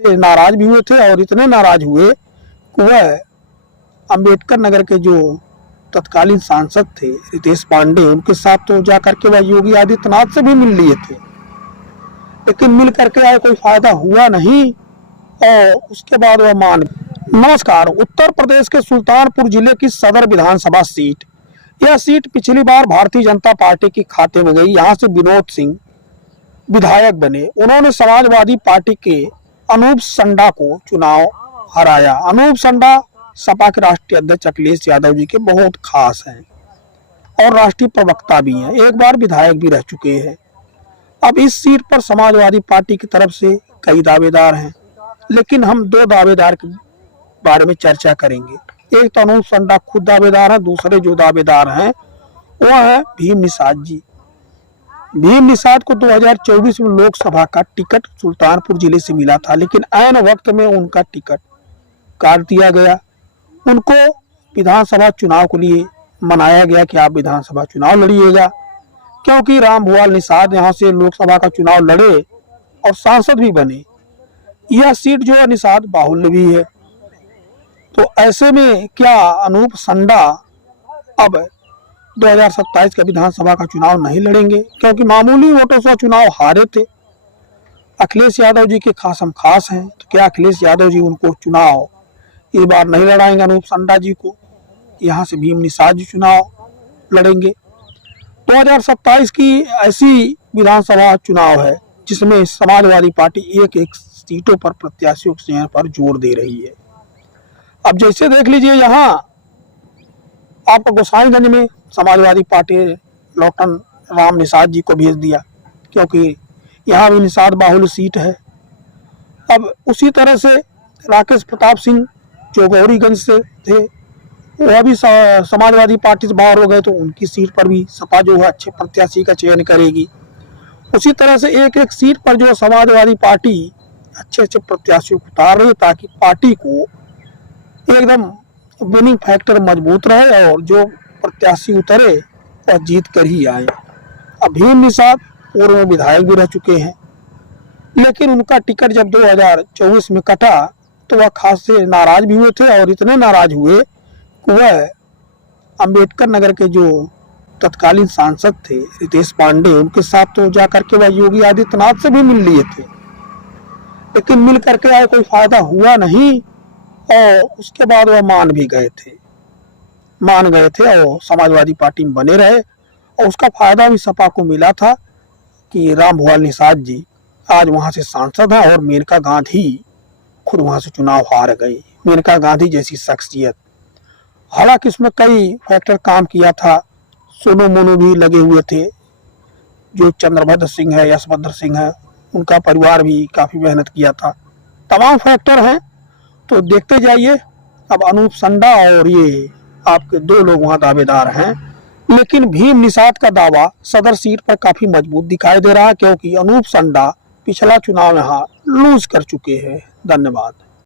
नाराज भी हुए थे और इतने नाराज हुए कि वह अंबेडकर नगर के जो तत्कालीन सांसद थे रितेश पांडे, उनके साथ तो जाकर के वह योगी आदित्यनाथ से भी मिल लिए थे, लेकिन मिल करके आए कोई फायदा हुआ नहीं और उसके बाद वह मान। नमस्कार। उत्तर प्रदेश के सुल्तानपुर जिले की सदर विधानसभा सीट, यह सीट पिछली बार भारतीय जनता पार्टी के खाते में गई। यहाँ से विनोद सिंह विधायक बने। उन्होंने समाजवादी पार्टी के अनूप संडा को चुनाव हराया। अनूप संडा सपा के राष्ट्रीय अध्यक्ष अखिलेश यादव जी के बहुत खास हैं और राष्ट्रीय प्रवक्ता भी हैं, एक बार विधायक भी रह चुके हैं। अब इस सीट पर समाजवादी पार्टी की तरफ से कई दावेदार हैं, लेकिन हम दो दावेदार के बारे में चर्चा करेंगे। एक तो अनूप संडा खुद दावेदार है, दूसरे जो दावेदार हैं वह है भीम निषाद जी। भीम निषाद को 2024 में लोकसभा का टिकट सुल्तानपुर जिले से मिला था, लेकिन ऐन वक्त में उनका टिकट काट दिया गया। उनको विधानसभा चुनाव के लिए मनाया गया कि आप विधानसभा चुनाव लड़िएगा, क्योंकि रामभुआल निषाद यहाँ से लोकसभा का चुनाव लड़े और सांसद भी बने। यह सीट जो है निषाद बाहुल्य भी है। तो ऐसे में क्या अनूप संडा अब 2027 का विधानसभा का चुनाव नहीं लड़ेंगे, क्योंकि मामूली वोटों से चुनाव हारे थे। अखिलेश यादव जी के खास हम खास हैं, तो क्या अखिलेश यादव जी उनको चुनाव इस बार नहीं लड़ाएंगे अनूप संडा जी को? यहाँ से भीम निषाद जी चुनाव लड़ेंगे। 2027 की ऐसी विधानसभा चुनाव है जिसमें समाजवादी पार्टी एक एक सीटों पर प्रत्याशियों के चयन पर जोर दे रही है। अब जैसे देख लीजिए, यहाँ आप गोसाईगंज में समाजवादी पार्टी लौटन राम निषाद जी को भेज दिया, क्योंकि यहाँ भी निषाद बाहुल्य सीट है। अब उसी तरह से राकेश प्रताप सिंह जो गौरीगंज से थे, वह भी समाजवादी पार्टी से बाहर हो गए, तो उनकी सीट पर भी सपा जो है अच्छे प्रत्याशी का चयन करेगी। उसी तरह से एक एक सीट पर जो समाजवादी पार्टी अच्छे अच्छे प्रत्याशियों को उतार रही है, ताकि पार्टी को एकदम विनिंग फैक्टर मजबूत रहे और जो प्रत्याशी उतरे वह जीत कर ही आए। अब भीम निषाद पूर्व में विधायक भी रह चुके हैं, लेकिन उनका टिकट जब 2024 में कटा तो वह खास से नाराज भी हुए थे और इतने नाराज हुए कि वह अंबेडकर नगर के जो तत्कालीन सांसद थे रितेश पांडे, उनके साथ तो जाकर के वह योगी आदित्यनाथ से भी मिल लिए थे, लेकिन मिल करके आए कोई फायदा हुआ नहीं और उसके बाद वह मान गए थे और समाजवादी पार्टी में बने रहे। और उसका फायदा भी सपा को मिला था कि रामभुआल निषाद जी आज वहां से सांसद है और मेनका गांधी खुद वहां से चुनाव हार गई। मेनका गांधी जैसी शख्सियत, हालांकि इसमें कई फैक्टर काम किया था, सोनू मोनू भी लगे हुए थे, जो चंद्रभद्र सिंह है, यशभद्र सिंह है, उनका परिवार भी काफी मेहनत किया था। तमाम फैक्टर हैं, तो देखते जाइए। अब अनूप संडा और ये आपके दो लोग वहां दावेदार हैं, लेकिन भीम निषाद का दावा सदर सीट पर काफी मजबूत दिखाई दे रहा है, क्योंकि अनूप संडा पिछला चुनाव यहाँ लूज कर चुके हैं। धन्यवाद।